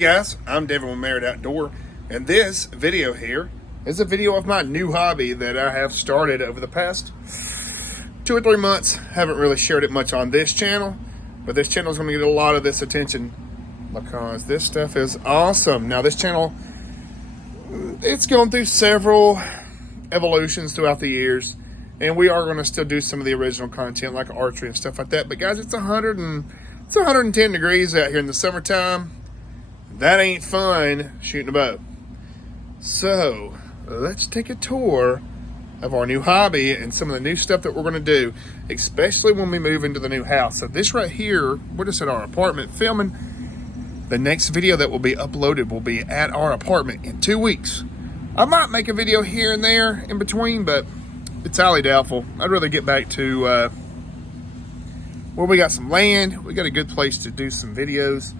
Hey guys, I'm David with Merit Outdoor, and this video here is a video of my new hobby that I have started over the past 2 or 3 months. Haven't really shared it much on this channel, but this channel is going to get a lot of this attention because this stuff is awesome. Now this channel, it's gone through several evolutions throughout the years, and we are going to still do some of the original content like archery and stuff like that. But guys, it's 110 degrees out here in the summertime. That ain't fun shooting a bow. So let's take a tour of our new hobby and some of the new stuff that we're going to do, especially when we move into the new house. So this right here, we're just at our apartment filming. The next video that will be uploaded will be at our apartment in 2 weeks. I might make a video here and there in between, but it's highly doubtful. I'd rather get back to where we got some land. We got a good place to do some videos.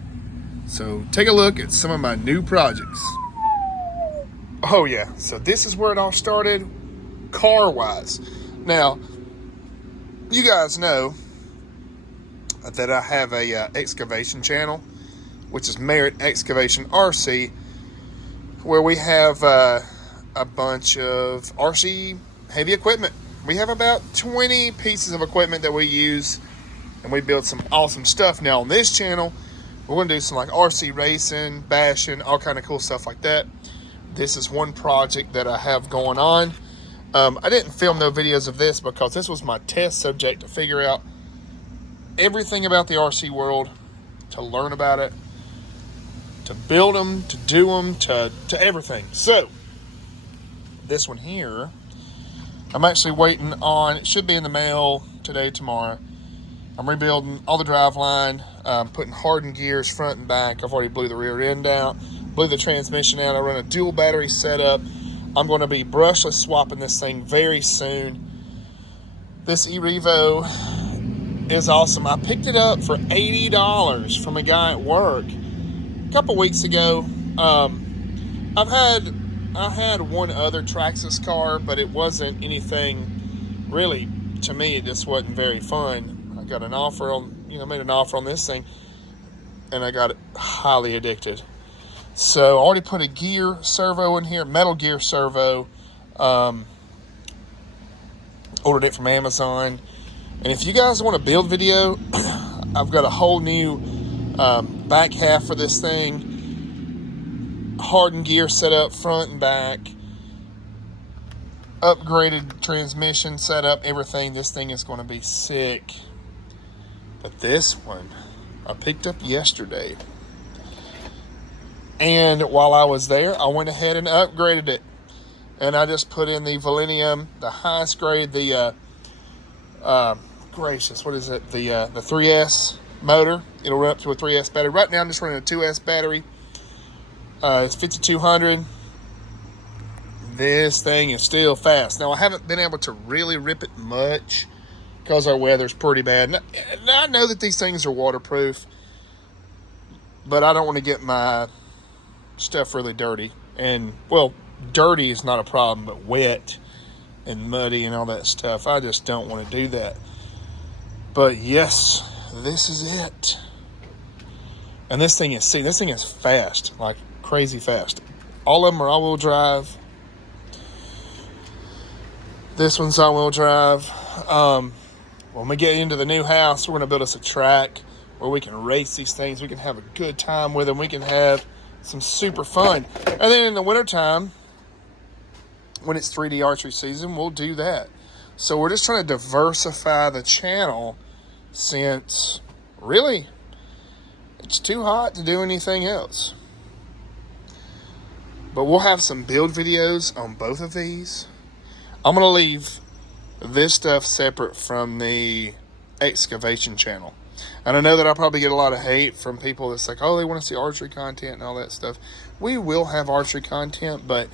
So take a look at some of my new projects. Oh yeah, so this is where it all started, car-wise. Now, you guys know that I have a excavation channel, which is Merit Excavation RC, where we have a bunch of RC heavy equipment. We have about 20 pieces of equipment that we use, and we build some awesome stuff. Now on this channel, we're going to do some like RC racing, bashing, all kind of cool stuff like that. This is one project that I have going on. I didn't film no videos of this because this was my test subject to figure out everything about the RC world, to learn about it, to build them, to do them, to everything. So this one here, I'm actually waiting on, it should be in the mail today, tomorrow. I'm rebuilding all the drive line, putting hardened gears front and back. I've already blew the rear end out, blew the transmission out. I run a dual battery setup. I'm going to be brushless swapping this thing very soon. This ERevo is awesome. I picked it up for $80 from a guy at work a couple weeks ago. I had one other Traxxas car, but it wasn't anything really, to me, it just wasn't very fun. Got an offer on, made an offer on this thing, and I got highly addicted. So I already put a gear servo in here, metal gear servo. Ordered it from Amazon. And if you guys want a build video, I've got a whole new back half for this thing. Hardened gear set up front and back. Upgraded transmission setup, everything. This thing is going to be sick. But this one I picked up yesterday, and while I was there, I went ahead and upgraded it, and I just put in the Millennium, the highest grade, the gracious, what is it, the 3S motor. It'll run up to a 3S battery. Right now I'm just running a 2S battery. It's 5200. This thing is still fast. Now I haven't been able to really rip it much because our weather's pretty bad. And I know that these things are waterproof, but I don't want to get my stuff really dirty. And, well, dirty is not a problem, but wet and muddy and all that stuff, I just don't want to do that. But yes, this is it. And this thing is fast, like crazy fast. All of them are all-wheel drive. This one's all-wheel drive. When we get into the new house, we're going to build us a track where we can race these things. We can have a good time with them. We can have some super fun. And then in the wintertime, when it's 3D archery season, we'll do that. So we're just trying to diversify the channel since, really, it's too hot to do anything else. But we'll have some build videos on both of these. I'm going to leave this stuff separate from the excavation channel. And I know that I'll probably get a lot of hate from people that's like, oh, they want to see archery content and all that stuff. We will have archery content, but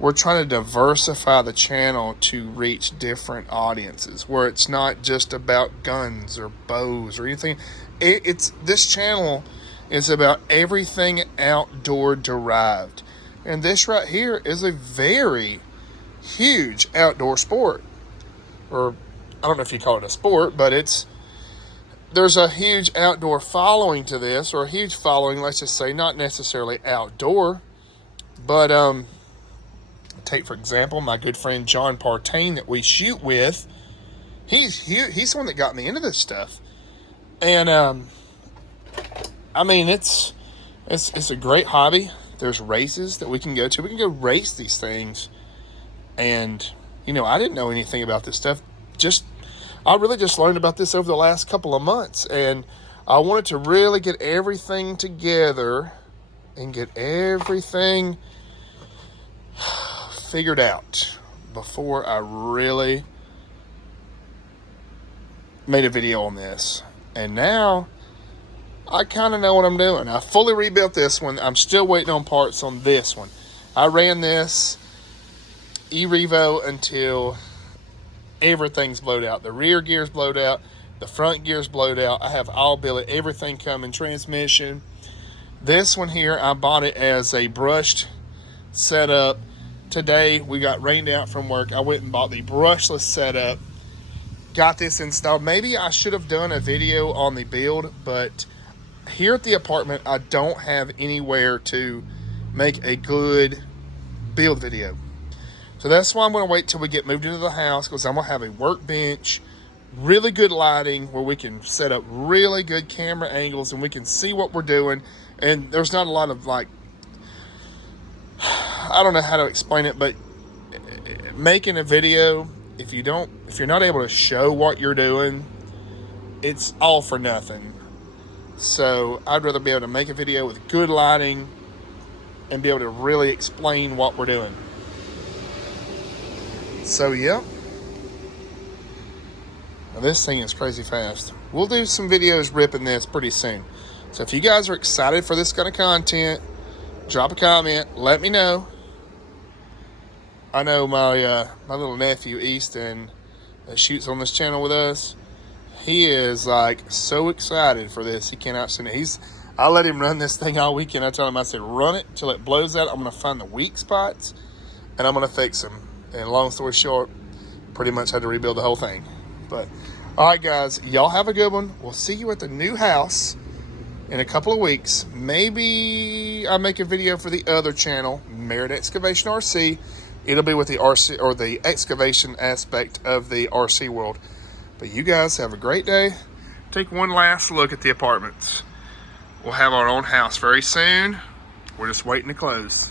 we're trying to diversify the channel to reach different audiences where it's not just about guns or bows or anything. This channel is about everything outdoor derived. And this right here is a very huge outdoor sport. Or I don't know if you call it a sport, but it's there's a huge outdoor following to this, or a huge following, let's just say, not necessarily outdoor, but take for example my good friend John Partain that we shoot with. He's the one that got me into this stuff, and I mean it's a great hobby. There's races that we can go to. We can go race these things, and you know, I didn't know anything about this stuff. I really just learned about this over the last couple of months, and I wanted to really get everything together and get everything figured out before I really made a video on this. And now I kind of know what I'm doing. I fully rebuilt this one. I'm still waiting on parts on this one. I ran this ERevo until everything's blowed out. The rear gear's blowed out. The front gear's blowed out. I have all billet, everything coming, transmission. This one here, I bought it as a brushed setup. Today, we got rained out from work. I went and bought the brushless setup. Got this installed. Maybe I should have done a video on the build, but here at the apartment, I don't have anywhere to make a good build video. So that's why I'm going to wait till we get moved into the house, because I'm going to have a workbench, really good lighting where we can set up really good camera angles and we can see what we're doing. And there's not a lot of, like, I don't know how to explain it, but making a video, if you're not able to show what you're doing, it's all for nothing. So I'd rather be able to make a video with good lighting and be able to really explain what we're doing. So, yeah. Now, this thing is crazy fast. We'll do some videos ripping this pretty soon. So if you guys are excited for this kind of content, drop a comment. Let me know. I know my little nephew, Easton, that shoots on this channel with us. He is, like, so excited for this. He cannot stand it. I let him run this thing all weekend. I told him, I said, run it till it blows out. I'm going to find the weak spots, and I'm going to fix them. And long story short, pretty much had to rebuild the whole thing. But, all right, guys, y'all have a good one. We'll see you at the new house in a couple of weeks. Maybe I'll make a video for the other channel, Merit Excavation RC. It'll be with the RC, or the excavation aspect of the RC world. But you guys have a great day. Take one last look at the apartments. We'll have our own house very soon. We're just waiting to close.